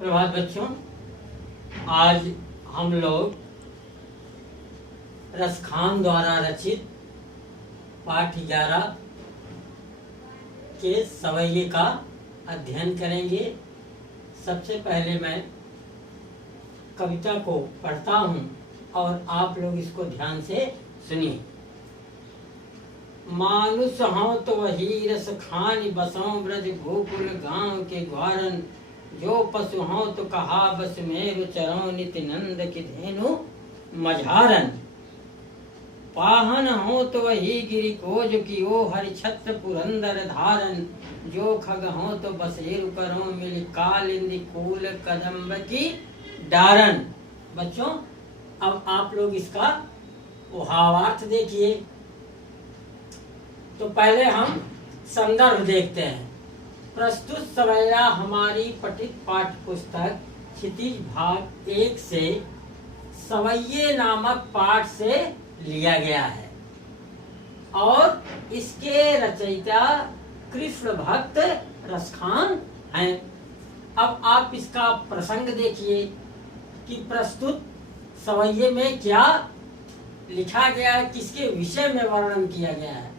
प्रभात बच्चों, आज हम लोग रसखान द्वारा रचित पाठ 11 के सवैये का अध्ययन करेंगे। सबसे पहले मैं कविता को पढ़ता हूँ और आप लोग इसको ध्यान से सुनिए। मानुष हों तो वही रस खान बसों ब्रज गोकुल गांव के ग्वारन, जो पशु हों तो कहा बस मेरु चरों नित्य नंद की धेनु मझारन। पाहन हो तो वही गिरि कोज की ओ हरि छत्र पुरंदर धारन, जो खग हो तो बसेरु करो मिल कालिंदी कूल कदम्ब की डारन। बच्चों, अब आप लोग इसका भावार्थ देखिए। तो पहले हम संदर्भ देखते हैं। प्रस्तुत सवैया हमारी पठित पाठ्य पुस्तक क्षितिज भाग 1 से सवैये नामक पाठ से लिया गया है और इसके रचयिता कृष्ण भक्त रसखान हैं। अब आप इसका प्रसंग देखिए कि प्रस्तुत सवैये में क्या लिखा गया है, किसके विषय में वर्णन किया गया है।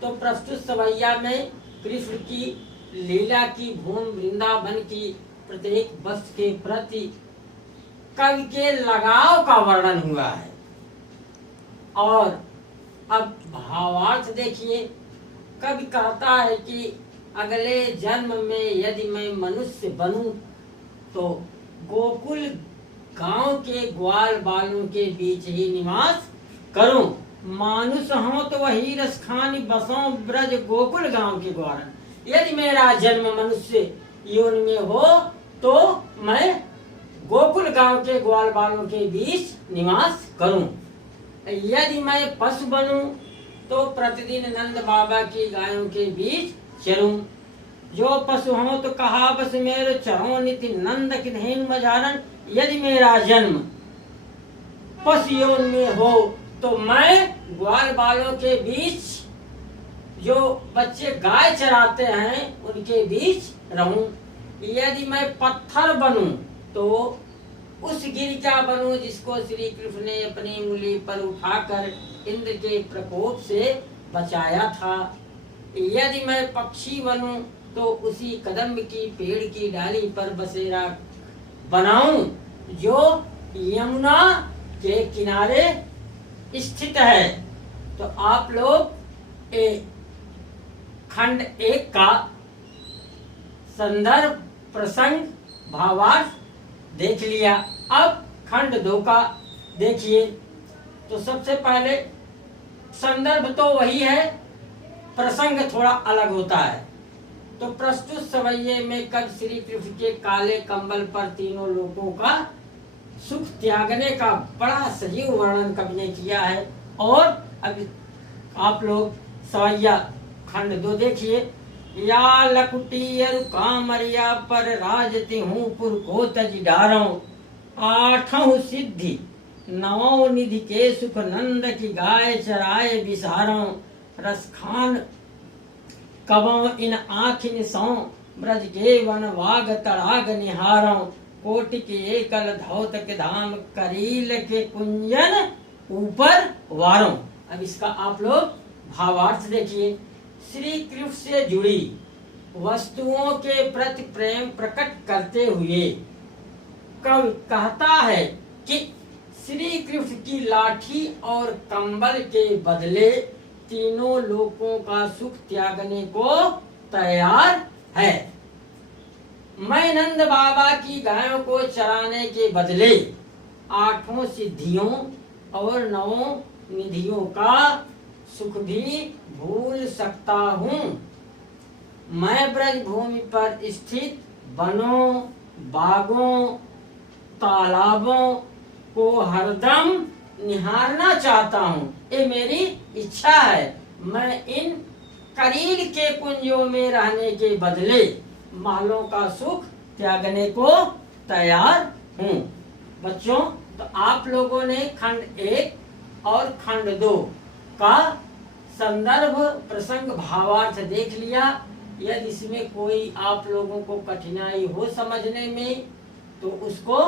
तो प्रस्तुत सवैया में कृष्ण की लीला की भूमि वृंदावन की प्रत्येक वस्तु के प्रति कवि के लगाव का वर्णन हुआ है। और अब भावार्थ देखिए। कवि कहता है कि अगले जन्म में यदि मैं मनुष्य बनूं तो गोकुल गांव के ग्वाल बालों के बीच ही निवास करूं। मानुष हो तो वही रसखानी बसों ब्रज गोकुल गांव के ग्वारन। यदि मेरा जन्म मनुष्य योनि में हो तो मैं गोकुल गांव के ग्वाल बालों के बीच निवास करूं। यदि मैं पशु बनूं तो प्रतिदिन नंद बाबा की गायों के बीच चरूं। जो पशु हो तो कहा बस मेरे चरों नित्य नंद की धेनु मझारन। यदि मेरा जन्म पशु योनि में हो तो मैं ग्वाल बालों के बीच, जो बच्चे गाय चराते हैं, उनके बीच रहूं। यदि मैं पत्थर बनूं तो उस गिरि का बनूं जिसको श्री कृष्ण ने अपनी उंगली पर उठाकर इंद्र के प्रकोप से बचाया था। यदि मैं पक्षी बनूं तो उसी कदम्ब की पेड़ की डाली पर बसेरा बनाऊं जो यमुना के किनारे स्थित है। तो आप लोग खंड 1 का संदर्भ, प्रसंग, भावार्थ देख लिया। अब खंड 2 का देखिए। तो सबसे पहले संदर्भ तो वही है, प्रसंग थोड़ा अलग होता है। तो प्रस्तुत सवैये में कवि श्री कृष्ण के काले कंबल पर तीनों लोगों का सुख त्यागने का बड़ा सजीव वर्णन कवि ने किया है। और अब आप लोग सवैया खंड 2 देखिए। या लकुटी अरु कामरिया पर राजति हूँ पुर को तज डारों, आठों सिद्धि नवों निधि के सुख नंद की गाय चराए बिसारों। रसखान कबों इन आँखिन सौ ब्रज के वन वाग तड़ाग निहारों। कोटि के एकल धौतक धाम करील के कुंजन ऊपर वारों। अब इसका आप लोग भावार्थ देखिए। श्री कृष्ण से जुड़ी वस्तुओं के प्रति प्रेम प्रकट करते हुए कवि कहता है कि श्री कृष्ण की लाठी और कंबल के बदले तीनों लोगों का सुख त्यागने को तैयार है। मैं नंद बाबा की गायों को चराने के बदले 8 सिद्धियों और 9 निधियों का सुख भी भूल सकता हूँ। मैं ब्रज भूमि पर स्थित वनों, बागों, तालाबों को हरदम निहारना चाहता हूँ। ये मेरी इच्छा है। मैं इन करील के कुंजों में रहने के बदले मालों का सुख त्यागने को तैयार हूँ। बच्चों, तो आप लोगों ने खंड 1 और खंड 2 का संदर्भ, प्रसंग, भावार्थ देख लिया। यदि इसमें कोई आप लोगों को कठिनाई हो समझने में तो उसको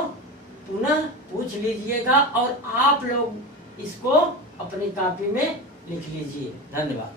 पुनः पूछ लीजिएगा और आप लोग इसको अपनी कॉपी में लिख लीजिए। धन्यवाद।